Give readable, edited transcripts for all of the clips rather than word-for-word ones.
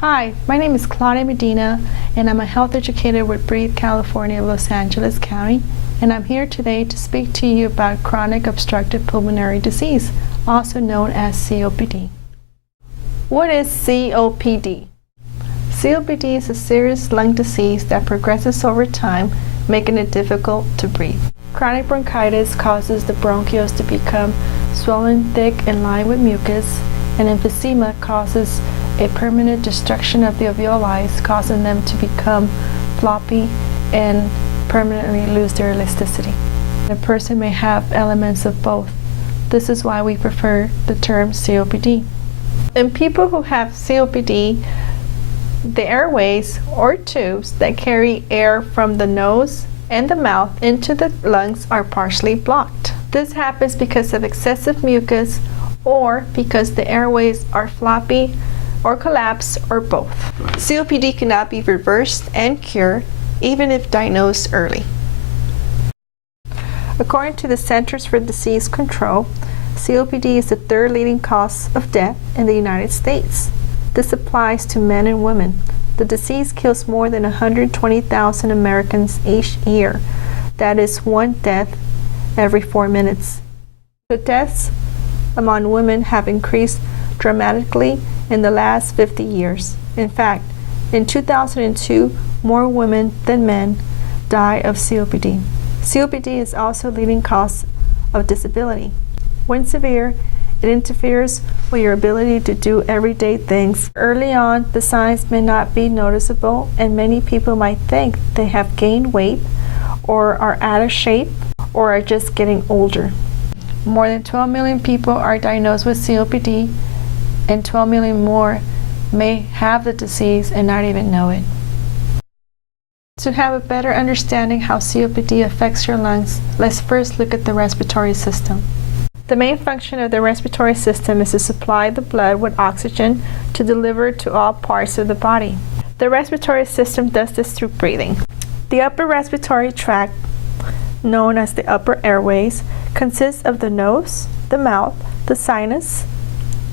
Hi, my name is Claudia Medina, and I'm a health educator with Breathe California, Los Angeles County, and I'm here today to speak to you about chronic obstructive pulmonary disease, also known as COPD. What is COPD? COPD is a serious lung disease that progresses over time, making it difficult to breathe. Chronic bronchitis causes the bronchioles to become swollen, thick, and lined with mucus, and emphysema causes a permanent destruction of the alveoli, causing them to become floppy and permanently lose their elasticity. A person may have elements of both. This is why we prefer the term COPD. In people who have COPD, the airways or tubes that carry air from the nose and the mouth into the lungs are partially blocked. This happens because of excessive mucus or because the airways are floppy or collapse, or both. COPD cannot be reversed and cured even if diagnosed early. According to the Centers for Disease Control, COPD is the third leading cause of death in the United States. This applies to men and women. The disease kills more than 120,000 Americans each year. That is one death every 4 minutes. The deaths among women have increased dramatically in the last 50 years. In fact, in 2002, more women than men die of COPD. COPD is also a leading cause of disability. When severe, it interferes with your ability to do everyday things. Early on, the signs may not be noticeable, and many people might think they have gained weight or are out of shape or are just getting older. More than 12 million people are diagnosed with COPD, and 12 million more may have the disease and not even know it. To have a better understanding how COPD affects your lungs, let's first look at the respiratory system. The main function of the respiratory system is to supply the blood with oxygen to deliver to all parts of the body. The respiratory system does this through breathing. The upper respiratory tract, known as the upper airways, consists of the nose, the mouth, the sinus,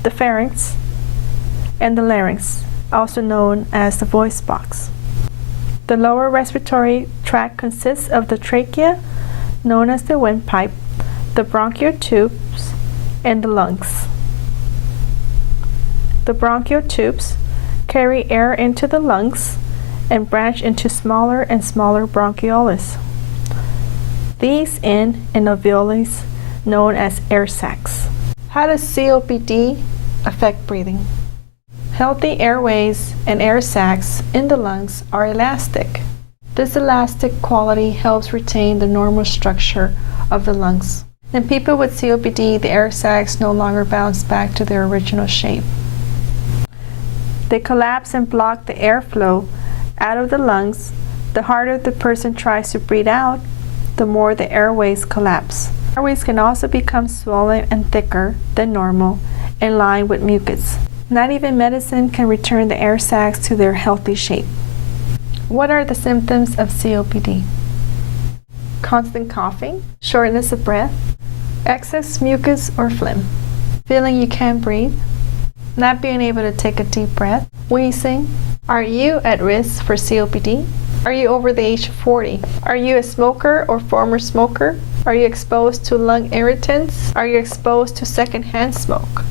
the pharynx, and the larynx, also known as the voice box. The lower respiratory tract consists of the trachea, known as the windpipe, the bronchial tubes, and the lungs. The bronchial tubes carry air into the lungs and branch into smaller and smaller bronchioles. These end in alveoli known as air sacs. How does COPD affect breathing? Healthy airways and air sacs in the lungs are elastic. This elastic quality helps retain the normal structure of the lungs. In people with COPD, the air sacs no longer bounce back to their original shape. They collapse and block the airflow out of the lungs. The harder the person tries to breathe out, the more the airways collapse. Airways can also become swollen and thicker than normal and lined with mucus. Not even medicine can return the air sacs to their healthy shape. What are the symptoms of COPD? Constant coughing, shortness of breath, excess mucus or phlegm, feeling you can't breathe, not being able to take a deep breath, wheezing. Are you at risk for COPD? Are you over the age of 40? Are you a smoker or former smoker? Are you exposed to lung irritants? Are you exposed to secondhand smoke?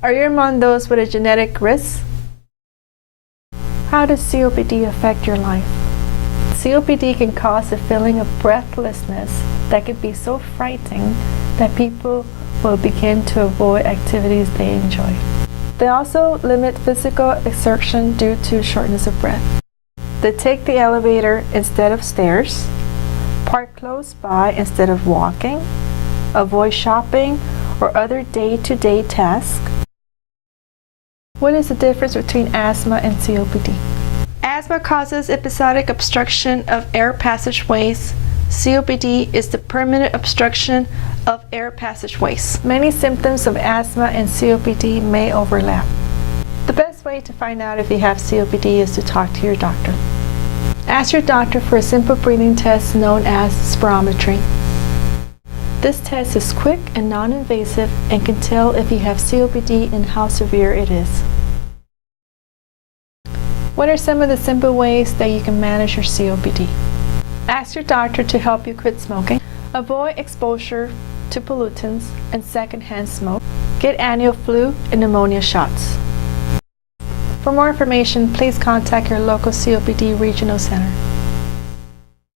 Are you among those with a genetic risk? How does COPD affect your life? COPD can cause a feeling of breathlessness that can be so frightening that people will begin to avoid activities they enjoy. They also limit physical exertion due to shortness of breath. They take the elevator instead of stairs, park close by instead of walking, avoid shopping or other day-to-day tasks. What is the difference between asthma and COPD? Asthma causes episodic obstruction of air passageways. COPD is the permanent obstruction of air passageways. Many symptoms of asthma and COPD may overlap. The best way to find out if you have COPD is to talk to your doctor. Ask your doctor for a simple breathing test known as spirometry. This test is quick and non-invasive and can tell if you have COPD and how severe it is. What are some of the simple ways that you can manage your COPD? Ask your doctor to help you quit smoking. Avoid exposure to pollutants and secondhand smoke. Get annual flu and pneumonia shots. For more information, please contact your local COPD regional center.